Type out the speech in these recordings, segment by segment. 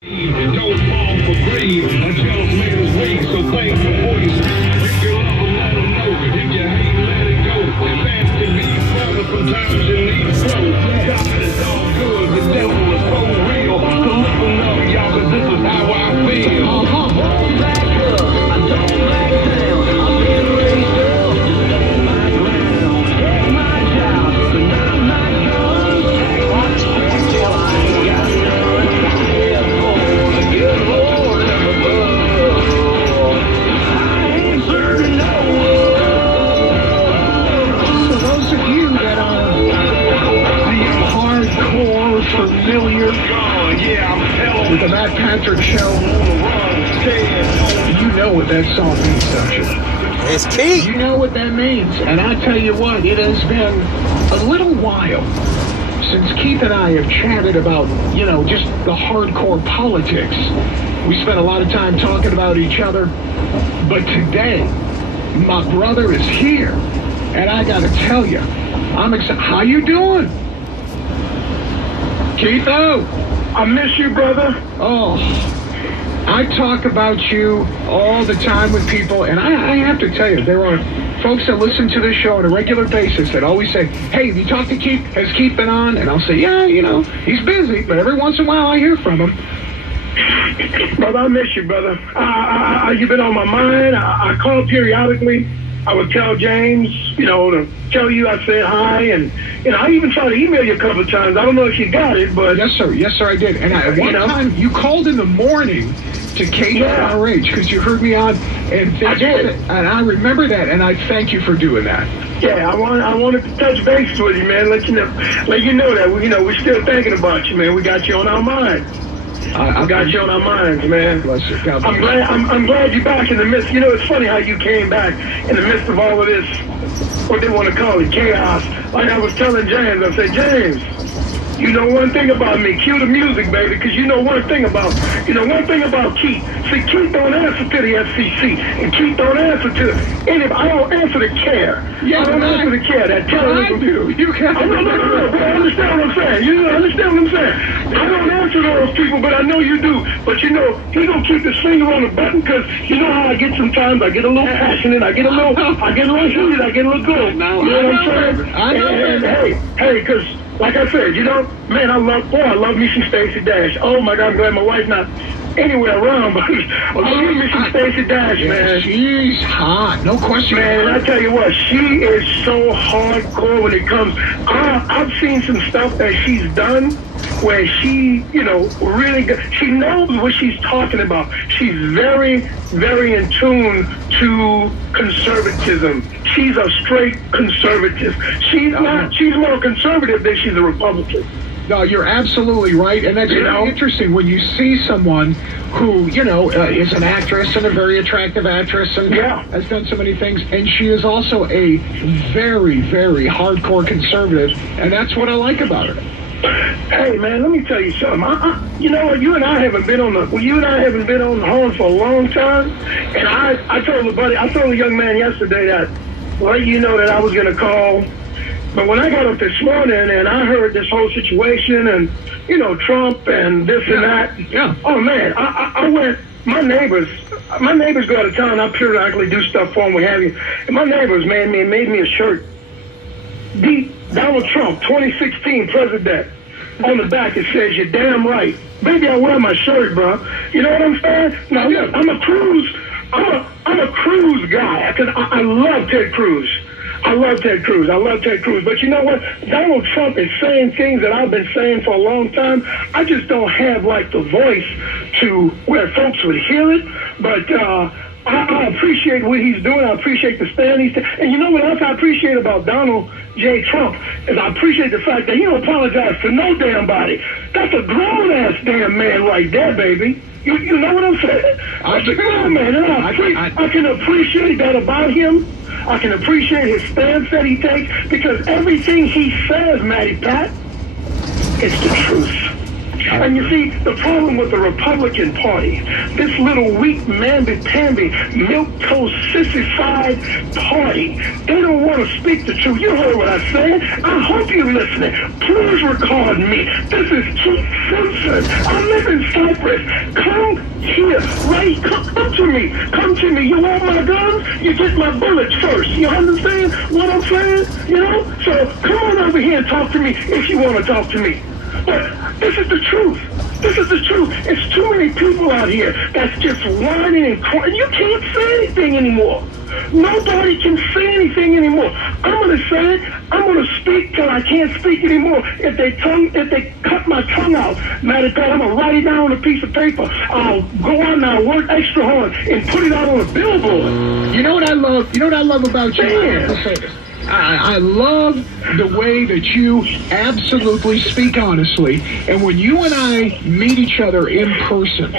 Don't fall for greed. A jealous man is weak, so think before you speak. If you love him, let him know. If you hate, let it go. Fast can be fun, sometimes you need slow. God is all good, the devil is so real. So listen up, y'all, 'cause this is how I feel. Hold back up, I don't back down. I've been raised up to stand my ground. Take my job, but not my guns. Watch me till I ain't got none. Good Lord up above, I answer to no one. So those of you that are the hardcore familiar with the Matt Pattrick show, you know what that song means, don't you? It's key. You know what that means. And I tell you what, it has been a little while since Keith and I have chatted about, just the hardcore politics. We spent a lot of time talking about each other. But today, my brother is here. And I got to tell you, I'm excited. How you doing? Keith, I miss you, brother. Oh, I talk about you all the time with people. And I have to tell you, there are folks that listen to this show on a regular basis that always say, hey, have you talked to Keith? Has Keith been on? And I'll say, yeah, he's busy, but every once in a while I hear from him. Brother, I miss you, brother. You've been on my mind. I call periodically. I would tell James, to tell you I said hi. And, I even tried to email you a couple of times. I don't know if you got it, but... Yes, sir. Yes, sir, I did. And one time you called in the morning to KRH because you heard me on, and I did, and I remember that, and I thank you for doing that. Yeah, I wanted to touch base with you, man. Let you know that we're still thinking about you, man. We got you on our mind. I got you on our minds, man. Bless you. God bless I'm glad you're back in the midst. It's funny how you came back in the midst of all of this, what they want to call it, chaos. Like I was telling James, I said, James, you know one thing about me. Cue the music, baby, because one thing about Keith. See, Keith don't answer to the FCC, and Keith don't answer to anybody. I don't answer to CARE. Yeah, I don't answer to CARE. That terrorism. I do. You can't. No. I understand what I'm saying. You understand what I'm saying? I don't answer to those people, but I know you do. But he gonna keep his finger on the button because you know how I get sometimes. I get a little passionate. I get a little heated. I get a little good. You know what I'm saying? I know. And hey, because. Like I said, man, I love me some Stacey Dash. Oh my God, I'm glad my wife's not anywhere around, but I love me some Stacey Dash, man. She's hot, no question. Man, and I tell you what, she is so hardcore when it comes. I've seen some stuff that she's done where she, really, she knows what she's talking about. She's very, very in tune to conservatism. She's a straight conservative. She's more conservative than she's a Republican. No, you're absolutely right, and that's very interesting when you see someone who, is an actress and a very attractive actress and has done so many things, and she is also a very, very hardcore conservative, and that's what I like about her. Hey man, let me tell you something. You and I haven't been on the horn for a long time, and I told a young man yesterday that that I was gonna call. But when I got up this morning and I heard this whole situation and, Trump and this and that. Yeah. Oh, man, I went, my neighbors go out of town. I periodically do stuff for them, what have you. And my neighbors, man, made me a shirt. Donald Trump, 2016 president. On the back it says, you're damn right. Baby, I wear my shirt, bro. You know what I'm saying? Now, look, I'm a Cruz guy because I love Ted Cruz. I love Ted Cruz. But you know what? Donald Trump is saying things that I've been saying for a long time. I just don't have, the voice to where folks would hear it. But I appreciate what he's doing. I appreciate the stand he's taking. And you know what else I appreciate about Donald J. Trump is I appreciate the fact that he don't apologize for no damn body. That's a grown-ass damn man right there, baby. You know what I'm saying? That's a grown man. And I can appreciate that about him. I can appreciate his stance that he takes because everything he says, Matty Pat, is the truth. And you see, the problem with the Republican Party, this little weak, mamby-pamby, milquetoast, sissified party, they don't want to speak the truth. You heard what I said. I hope you're listening. Please record me. This is Keith Simpson. I live in Cyprus. me. Come to me. You want my guns? You get my bullets first. You understand what I'm saying? You know? So come on over here and talk to me if you want to talk to me. But this is the truth. This is the truth. It's too many people out here that's just whining and crying. You can't say anything anymore. Nobody can say anything anymore. I'm going to say it. I'm going to speak till I can't speak anymore. If they cut my tongue out, matter of fact, I'm going to write it down on a piece of paper. I'll go out and I'll work extra hard and put it out on a billboard. You know what I love? You know what I love about you? Man. I love the way that you absolutely speak honestly. And when you and I meet each other in person,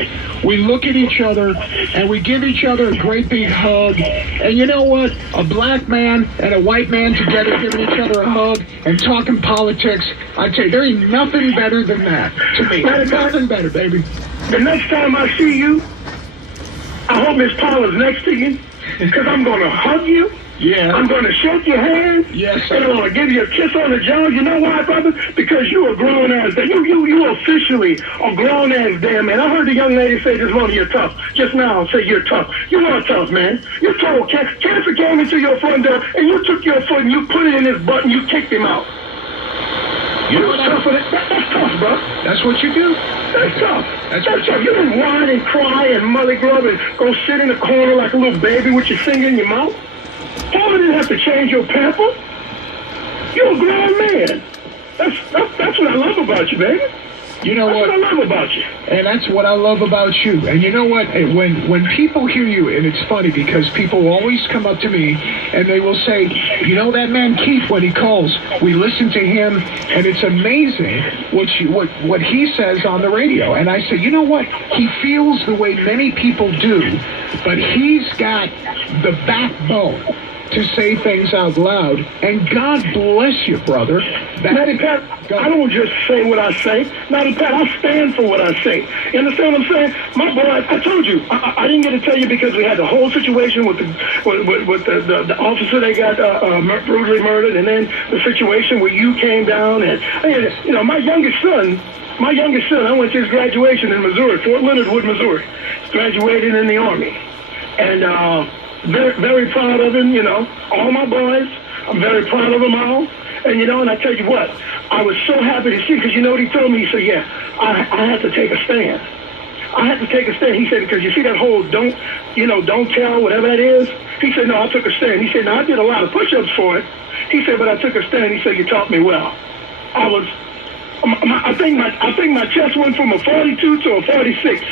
we look at each other and we give each other a great big hug. And you know what? A black man and a white man together giving each other a hug and talking politics, I tell you, there ain't nothing better than that to me. Nothing better, baby. The next time I see you, I hope Miss Paula's next to you, because I'm going to hug you. Yeah. I'm going to shake your hand. Yes, sir. And I'm going to give you a kiss on the jaw. You know why, brother? Because you a grown ass. You officially a grown ass damn man. I heard the young lady say this morning, you're tough. Just now, say you're tough. You are tough, man. You told cancer came into your front door, and you took your foot and you put it in his butt and you kicked him out. You know tough for that? That's tough, bro. That's what you do. That's tough. That's tough. You didn't whine and cry and mother glove and go sit in the corner like a little baby with your finger in your mouth. Paula didn't have to change your pamper. You're a grown man. That's what I love about you, baby. You know what I love about you. And that's what I love about you. And you know what? When people hear you, and it's funny because people always come up to me and they will say, you know that man Keith, when he calls, we listen to him, and it's amazing what he says on the radio. And I say, you know what? He feels the way many people do, but he's got the backbone to say things out loud, and God bless you, brother. Matty Pat, I don't just say what I say. Matty Pat, I stand for what I say. You understand what I'm saying? My boy, I told you, I didn't get to tell you because we had the whole situation with the officer that got brutally murdered, and then the situation where you came down, and you know, my youngest son, I went to his graduation in Missouri, Fort Leonard Wood, Missouri. Graduated in the Army, and very, very proud of him, you know, all my boys. I'm very proud of them all. And, you know, and I tell you what, I was so happy to see, because you know what he told me? He said, yeah, I had to take a stand. I had to take a stand. He said, because you see that whole don't tell, whatever that is? He said, no, I took a stand. He said, no, I did a lot of push-ups for it. He said, but I took a stand. He said, you taught me well. I think my chest went from a 42 to a 46.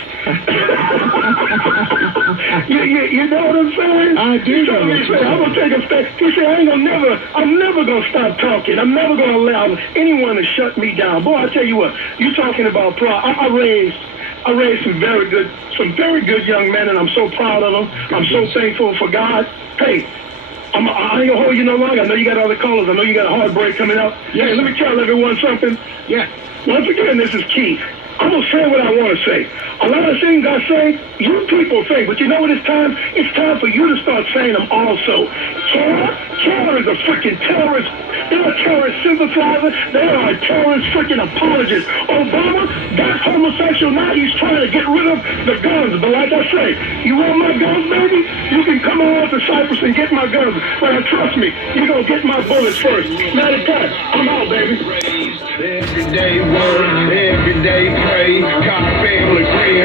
you know what I'm saying? I do. He said, I'm gonna take a step. He said, I'm never gonna stop talking. I'm never gonna allow anyone to shut me down. Boy, I tell you what, you talking about pride. I raised some very good young men, and I'm so proud of them. I'm so thankful for God. Hey, I ain't gonna hold you no longer. I know you got other callers. I know you got a heartbreak coming up. Yeah, hey, let me tell everyone something. Yeah. Once again, this is Keith. I'm going to say what I want to say. A lot of things I say, you people say, but you know what it's time? It's time for you to start saying them also. Kara is a freaking terrorist. They're a terrorist sympathizer. They are a terrorist freaking apologist. Obama, that's homosexual. Now he's trying to get rid of the guns. But like I say, you want my guns, baby? You can come on to Cyprus and get my guns. But trust me, you're going to get my bullets first. Matter of fact, I'm out, baby. Every day work, every day pray, God family pray.